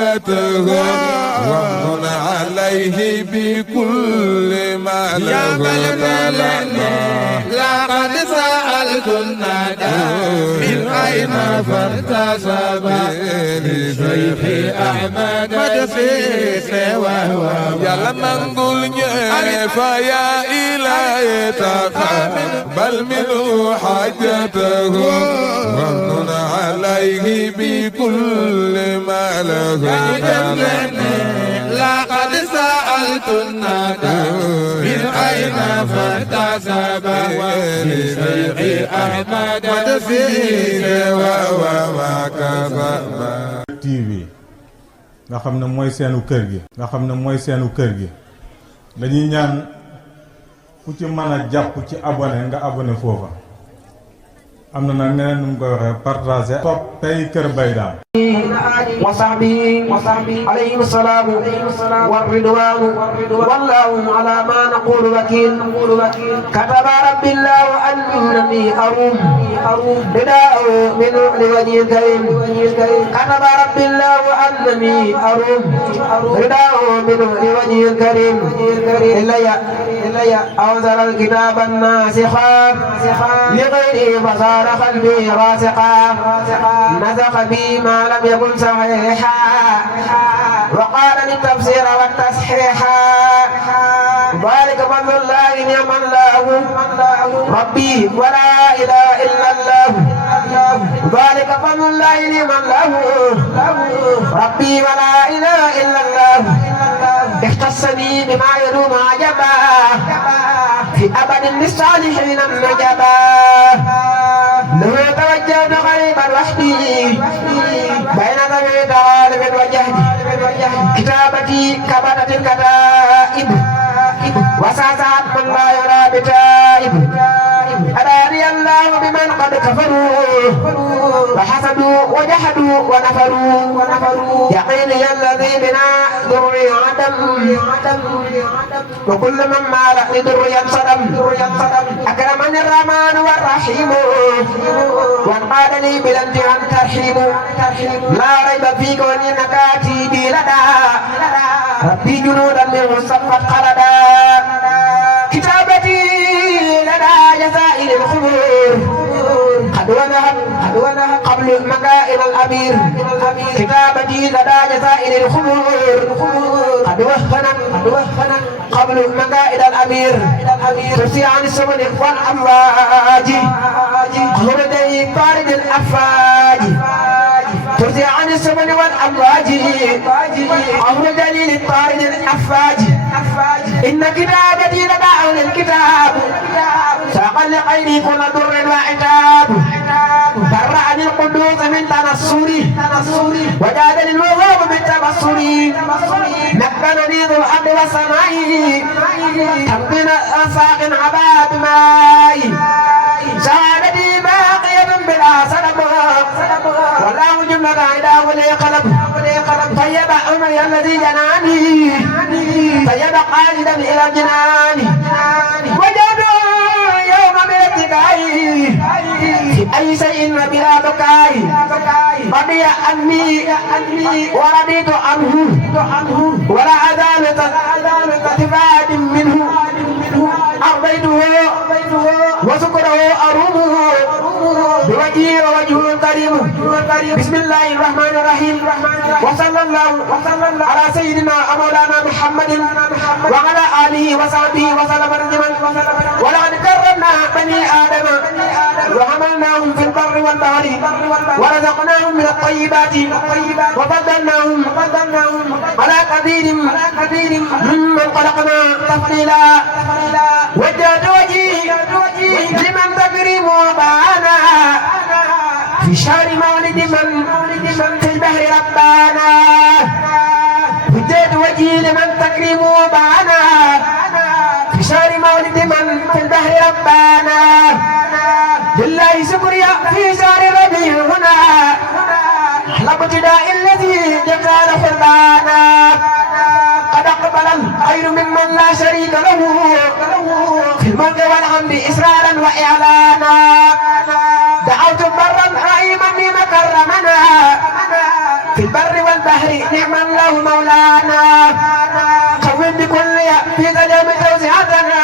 حاجته وامن عليه بكل ما له لقد سألت الندى من أين فارتسب لشيخ أحمد مدسيس وهو يلا منقول فيا إلهي تقبل منه حاجته وامن عليه بكل ما له لقد سألت الندى من أين فارتسب لشيخ أحمد مدسيس وهو TV nga xam ne mooy seenu kër gi dañuy ñaan ku ci mën a jàpp ci abonné nga abonné foofa am na nag neneen nu mu koy waxee partagé toppay Kër Mbaye Dame وصحبه عليهم السلام والرضوان والله على ما نقول وكيل كتب رب الله أنني أروم رداء من لوجه الكريم كتب رب الله أنني أروم رداء من لوجه الكريم إلا أنزل الكتاب الناسخا لغيره فصار قلبي راسخا نسخ بي ما لم يكن صحيحا وقال للتفسير والتصحيح ذلك فضل الله نعم الله ربي ولا إله إلا الله ذلك فضل الله نعم الله ربي ولا إله إلا الله اختصني بما يروم عجبا في أبد للصالحين النجبا لو توجهت غريبا وحدي بين ذوي طالب وجهدي كتابتي كبدت الكتائب وساسات من لا يرى بتائب أراني الله بمن قد كفروا وحسدوا وجحدوا ونفروا يقيني الذي بنا ذري عدم وكل من مال لذر ينصدم أكرمني الرحمن والرحيم وانقاد لي بالامتحان ترحيب لا ريب في كوني نكاتي لدى ربي جنودا منه صفت خلدا كتابتي لدى جزائر الخمور قد ونهت قبل مكائن الأمير كتابتي لدى جزائر الخمور قد وهنت قبل مكائن الأمير ترسي عن السمن والأمواج هردي طارد الأفاج ترسي عن السمن والأمواج أمر دليل طارد الأفاج إن كتابتي لدى الكتاب ساقا لغيري كل ضر وعتاب برعني القدوس من تنصري وجادني الوهاب بالتبصري مكنني ذو الأرض والسماء تمكن أساق عباد ماء شهادتي باقية بلا سلب والله جملة عداه لي قلب طيب أمري الذي جناني طيب قالدا إلى الجنان وجدوا يوم بالاتقاء في أي شيء بلا بكاء رضي عني ورضيت عنه ولا عدالة اتفاد منه أرضيته وشكره أرومه بوجهه ووجهه الكريم بسم الله الرحمن الرحيم وصلى الله على سيدنا مولانا محمد وعلى آله وصحبه وسلم تسليما ولقد كرمنا بني آدم وحملناهم في البر والبحر ورزقناهم من الطيبات وفضلناهم على كثير ممن خلقنا تفضيلا وجهت وجهي لمن تكرم وبانا في شهر مولد من في البحر ربانا وجهت وجهي لمن تكرم وبانا في شهر مولد من في البحر ربانا لله شكريا في شهر ربيع هنا أحلى ابتداء الذي جعل فربانا قد أقبل الخير ممن لا شريك له في الملك والحمد إسرارا وإعلانا دعوت برا رحيما بما كرمنا في البر والبحر نعم الله مولانا قوم بكل في قدم توسعتنا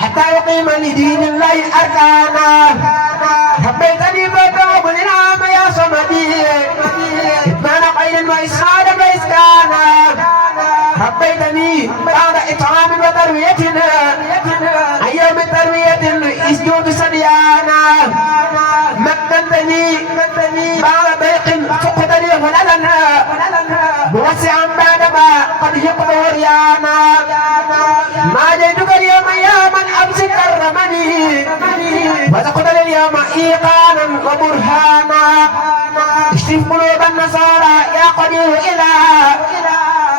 حتى يقيم لدين الله أركانا حبيتني فتوب للعام يا صمدي إتمان قيل وإسعاد وإسكانا حبيتني بعد إطعام وترويتنا أيام التروية إسجود سديانا مكنتني بعد ضيق فقدني هللنا موسعا بعدما قد يقضى وريانا ما جئتك اليوم يا من أمس كرمني وتقتل اليوم إيقانا وبرهانا اشتف قلوب النصارى يا قدير إلى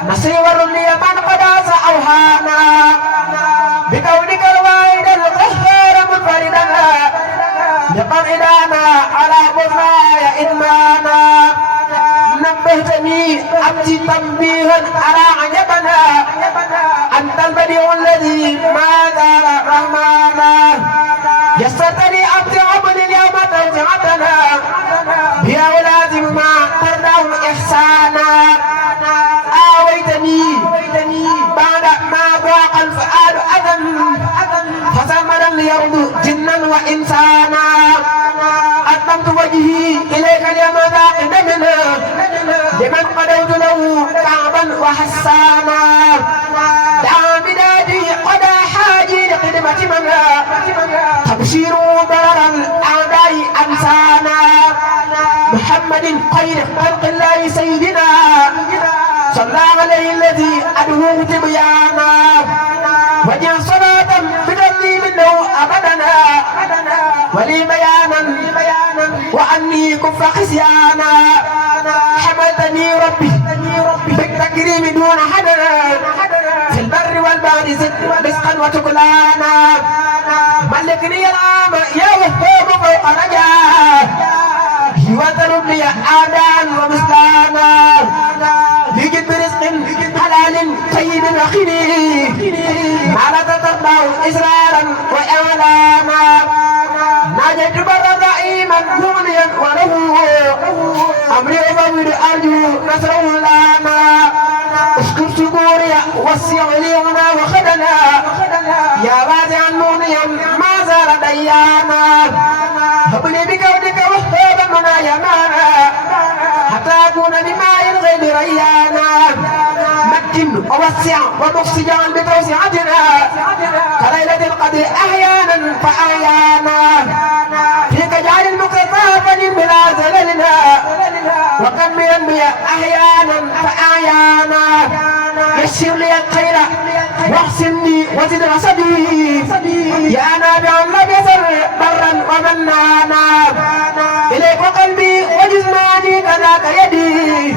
نصير لي من قد أوهانا بكونك الواحد القهار منفردا لقرئنا على بضايا إدمانا نبهتني أبتي تنبيها على عجبنا أنت البديع الذي ما دار رحمانا يسرتني أبتي عبد اليوم توجعتنا بها ولازم ما تردهم إحسانا آويتني بعد ما ضاق الفؤاد أذى فسمرا ليرضو جنا وإنسانا أقمت وجهي إليك اليوم ذاقدا منا لمن قدوت له كعبا وحسانا دعا بدادي قدا حاجي لخدمة منا تبشيروا ضرر الأعداء أنسانا محمد خير خلق الله سيدنا صلى عليه الذي أدعوه تبيانا وجه صلاة بذلي منه أبدنا ولي بيانا وأني كف خسيانا حملتني ربي بالتكريم دون حدنا في البر والبحر زد رزقا وتكلانا ملكني العام يا وهاب فوق رجاء وترد لي أعداء ومسلانا لجد برزق حلال طيب رخيني ما لا تترضى إسرارا وإعلانا ناجيت بر رئيما مغنيا وله أمري أفوض أرجو نصره لنا اشكر شكوري وسع لينا وخدنا يا واسعا مغنيا ما زال ديانا هب لي بكونك وهاب منايانا حتى أكون بماء الغيب ريانا مكن ووسع ومخسجا بتوسعتنا كليلة القدر أحيانا فأحيانا فيك جعل المكتفى بلا زللنا وكملا بي أحيانا فأحيانا يسر لي الخير واحسني وزد رصدي يا نابعا لم يزل برا ومنانا إليك وقلبي وجسماني كذاك يدي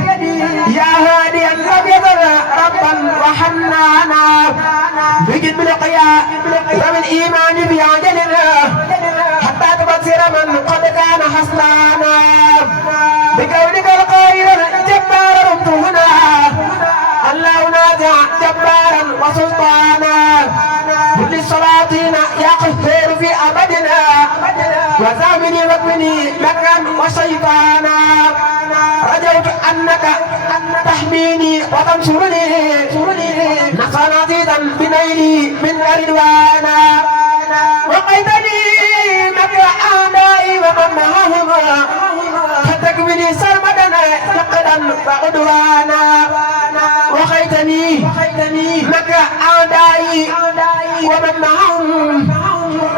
يا هاديا لم يزل ربا وحنانا بجد بلقيا وبالإيمان بعجلنا حتى تبصر من قد كان حسنانا بكونك القائل الجبار رمت هنا الله نازع جبارا وسلطانا كل السلاطين يا قهير في أبدنا وزامني وابني مكرا وشيطانا رجوت أنك تحميني وتنصرني نصرا عزيزا بنيلي من رضوانا وقيتني مكر أعدائي ومن معهم فتكفني سرمدنا نقدا وعدوانا وخيتني مكر أعدائي ومن معهم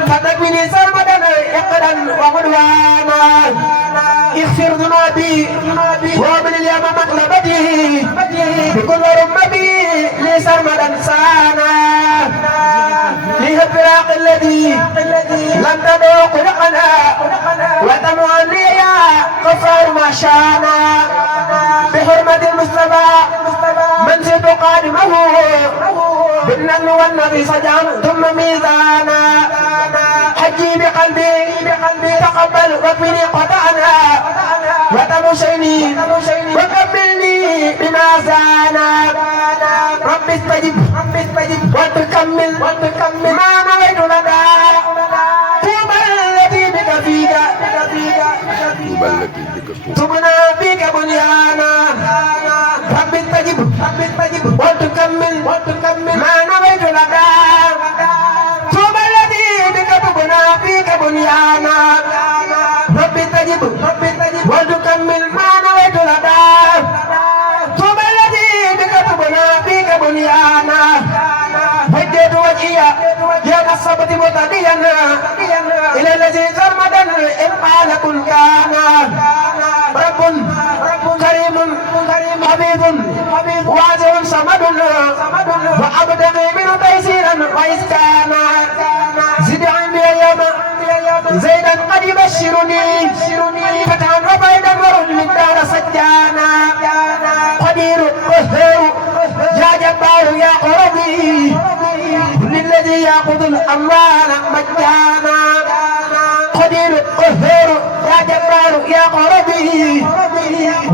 فتكفني سرمدنا نقدا وعدوانا اغفر ذنوبي وابن اليوم مطلبتي بكل رمبي لي سرمدا سانا ليه الفراق الذي لم تذوق لقنا وتمعا لي يا غفار ما شانا بحرمة المصطفى من زدت قادمه بالنجم والنبي سجعا ثم ميزانا حجي بقلبي تقبل وكفني قطعنا وتمشيني وكملني بما زانا رب استجب وتكمل ما نويت لنا طوبى التي بك فيك تبنى بك بنيانا ربي تجب وتكمل ما نويت لك ثم الذي بك تبنى فيك بنيانا ربي تجب وتكمل ما نويت لك ثم الذي بك تبنى فيك بنيانا وجهت وجهي يا الصبت متدينا إلى الذي زرمدا إن قال كن كان رب كريم حبيب واسع صمد وأبتغي منه تيسيرا وإسكانا زد عندي اليوم زيدا قد يبشرني فتحا وبيدا ورد من دار سجانا قدير قهير يا جبار يا قربي للذي يأخذ الأموال مجانا قدير قهير يا جبار يا قربي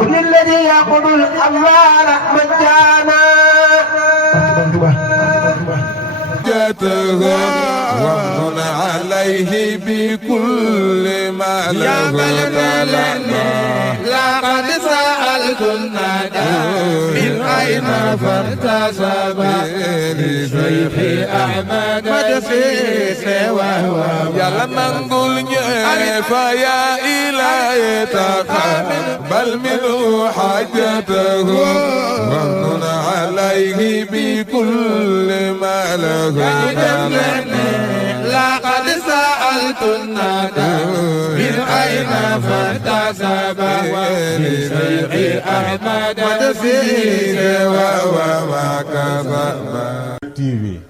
للذي يأخذ الأموال مجانا ومن عليه بكل ما له لقد سألت الندى من أين فارتسب لشيخ أحمد مدسيس وهو يلا نقول فيا إلهي تقبل منه حاجته ومن عليه بكل ما له لقد سألت الندى من أين فارتسب لشيخ أحمد مدسيس وهو ما كسب TV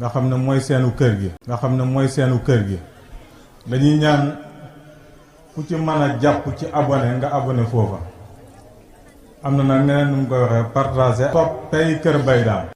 nga xam ne mooy seenu kër gi dañuy ñaan ku ci mën a jàpp ci abonné nga abonné foofa am na nag neneen nu mu koy waxee partager topp tey Kër Mbaye Dame